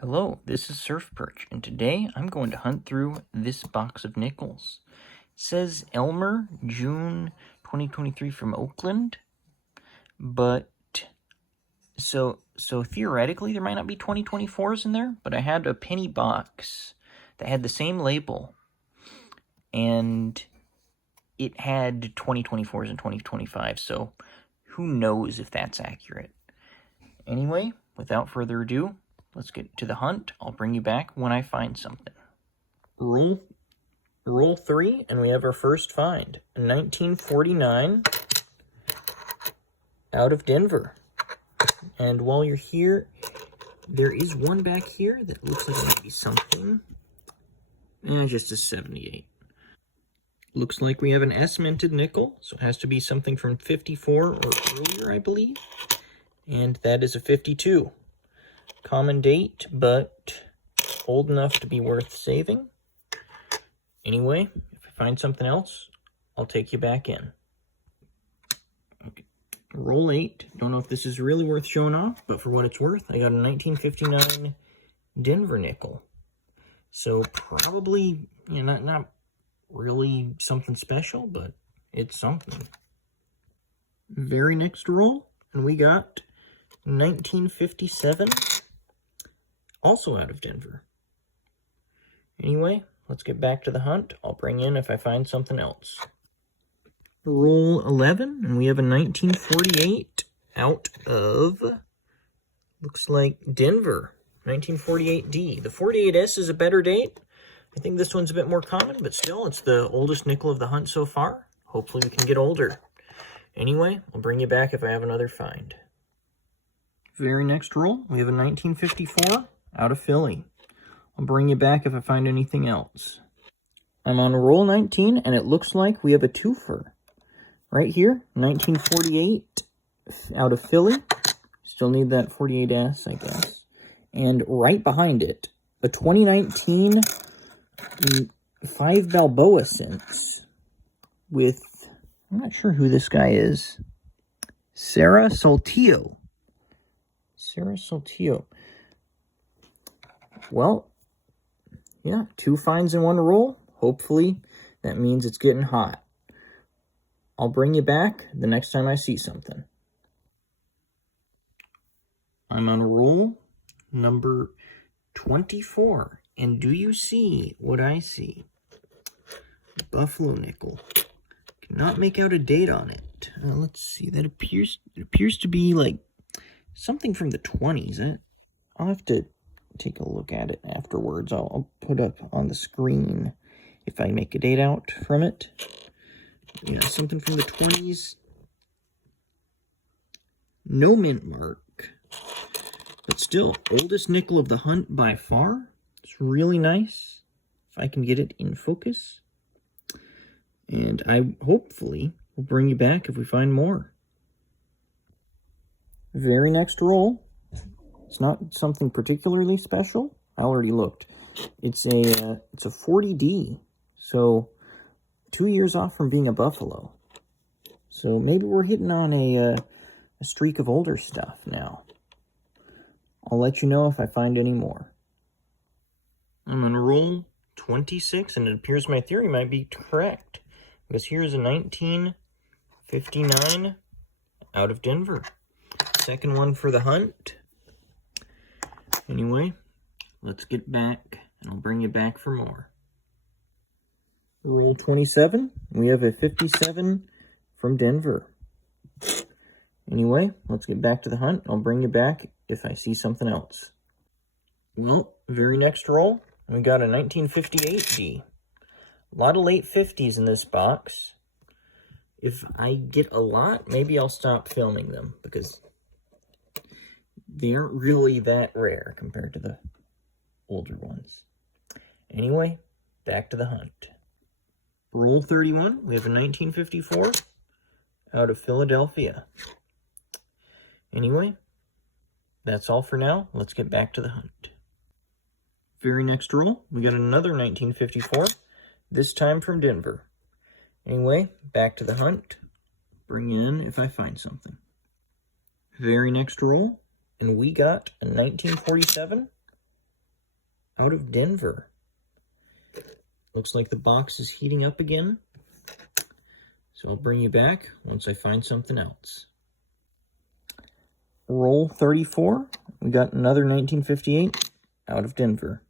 Hello, this is Surf Perch, and today I'm going to hunt through this box of nickels. It says Elmer, June 2023 from Oakland, but so theoretically there might not be 2024s in there, but I had a penny box that had the same label, and it had 2024s and 2025, so who knows if that's accurate. Anyway, without further ado, let's get to the hunt. I'll bring you back when I find something. Roll 3, and we have our first find. 1949 out of Denver. And while you're here, there is one back here that looks like it might be something. Just a 78. Looks like we have an S-minted nickel, so it has to be something from 54 or earlier, I believe. And that is a 52. Common date, but old enough to be worth saving. Anyway, if I find something else, I'll take you back in. Okay. Roll 8. Don't know if this is really worth showing off, but for what it's worth, I got a 1959 Denver nickel. So probably, not really something special, but it's something. Very next roll, and we got 1957, also out of Denver. Anyway, let's get back to the hunt. I'll bring in if I find something else. Roll 11, and we have a 1948 out of, looks like Denver, 1948D. The 48S is a better date. I think this one's a bit more common, but still, it's the oldest nickel of the hunt so far. Hopefully we can get older. Anyway, I'll bring you back if I have another find. Very next roll, we have a 1954 out of Philly. I'll bring you back if I find anything else. I'm on roll 19, and it looks like we have a twofer. Right here, 1948 out of Philly. Still need that 48S, I guess. And right behind it, a 2019 5 Balboa cents with, I'm not sure who this guy is, Sarah Saltillo. Well, yeah, 2 finds in 1 roll. Hopefully, that means it's getting hot. I'll bring you back the next time I see something. I'm on roll number 24, and do you see what I see? Buffalo nickel. Cannot make out a date on it. Let's see. That appears to be like something from the 20s. I'll have to take a look at it afterwards. I'll put up on the screen if I make a date out from it. Yeah, something from the 20s. No mint mark. But still, oldest nickel of the hunt by far. It's really nice. If I can get it in focus. And I hopefully will bring you back if we find more. Very next roll. It's not something particularly special. I already looked. It's a 40D. So 2 years off from being a buffalo. So maybe we're hitting on a streak of older stuff now. I'll let you know if I find any more. I'm going to roll 26, and it appears my theory might be correct. Because here's a 1959 out of Denver. Second one for the hunt. Anyway, let's get back, and I'll bring you back for more. Roll 27. We have a 57 from Denver. Anyway, let's get back to the hunt. I'll bring you back if I see something else. Well, very next roll, we got a 1958D. A lot of late 50s in this box. If I get a lot, maybe I'll stop filming them because they aren't really that rare compared to the older ones. Anyway, back to the hunt. Roll 31, we have a 1954 out of Philadelphia. Anyway, that's all for now. Let's get back to the hunt. Very next roll, we got another 1954, this time from Denver. Anyway, back to the hunt. Bring in if I find something. Very next roll, and we got a 1947 out of Denver. Looks like the box is heating up again. So I'll bring you back once I find something else. Roll 34. We got another 1958 out of Denver.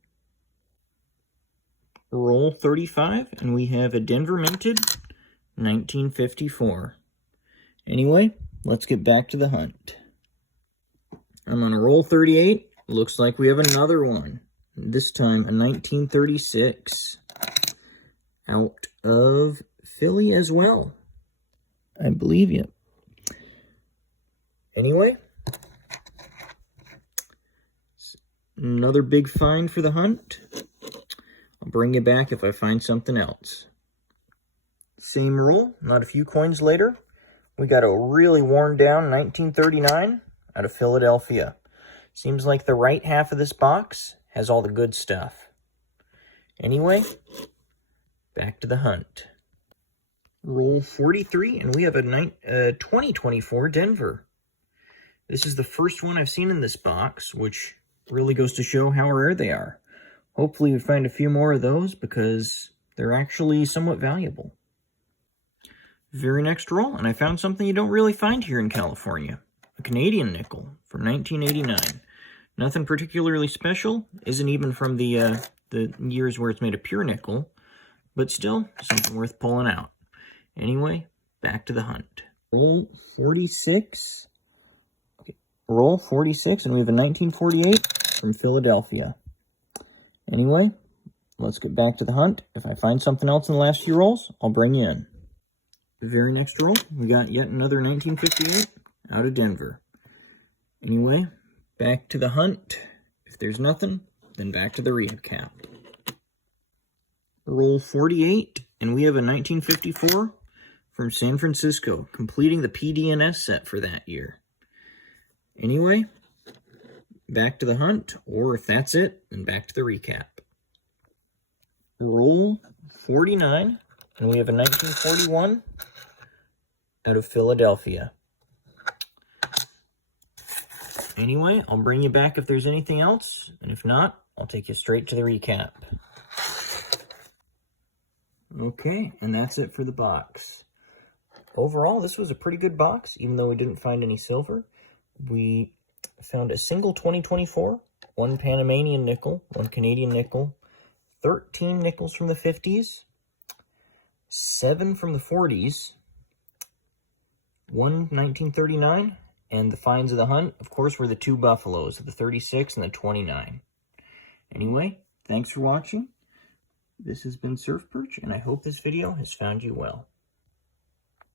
Roll 35, and we have a Denver minted 1954. Anyway, let's get back to the hunt. I'm on a roll 38. Looks like we have another one. This time a 1936 out of Philly as well. I believe you. Anyway, another big find for the hunt. I'll bring you back if I find something else. Same roll, not a few coins later. We got a really worn down 1939 out of Philadelphia. Seems like the right half of this box has all the good stuff. Anyway, back to the hunt. Roll 43, and we have a 2024 Denver. This is the first one I've seen in this box, which really goes to show how rare they are. Hopefully we find a few more of those because they're actually somewhat valuable. Very next roll, and I found something you don't really find here in California. A Canadian nickel from 1989. Nothing particularly special, isn't even from the years where it's made a pure nickel, but still something worth pulling out. Anyway, back to the hunt. Roll 46. Okay. Roll 46, and we have a 1948 from Philadelphia. Anyway, let's get back to the hunt. If I find something else in the last few rolls, I'll bring you in. The very next roll, we got yet another 1958 out of Denver. Anyway, back to the hunt. If there's nothing, then back to the recap. Roll 48, and we have a 1954 from San Francisco, completing the PDNS set for that year. Anyway, back to the hunt, or if that's it, then back to the recap. Roll 49, and we have a 1941 out of Philadelphia. Anyway, I'll bring you back if there's anything else, and if not, I'll take you straight to the recap. Okay, and that's it for the box. Overall, this was a pretty good box, even though we didn't find any silver. We found a single 2024, one Panamanian nickel, one Canadian nickel, 13 nickels from the 50s, 7 from the 40s, 1 1939, and the finds of the hunt, of course, were the 2 buffaloes, the 36 and the 29. Anyway, thanks for watching. This has been Surf Perch, and I hope this video has found you well.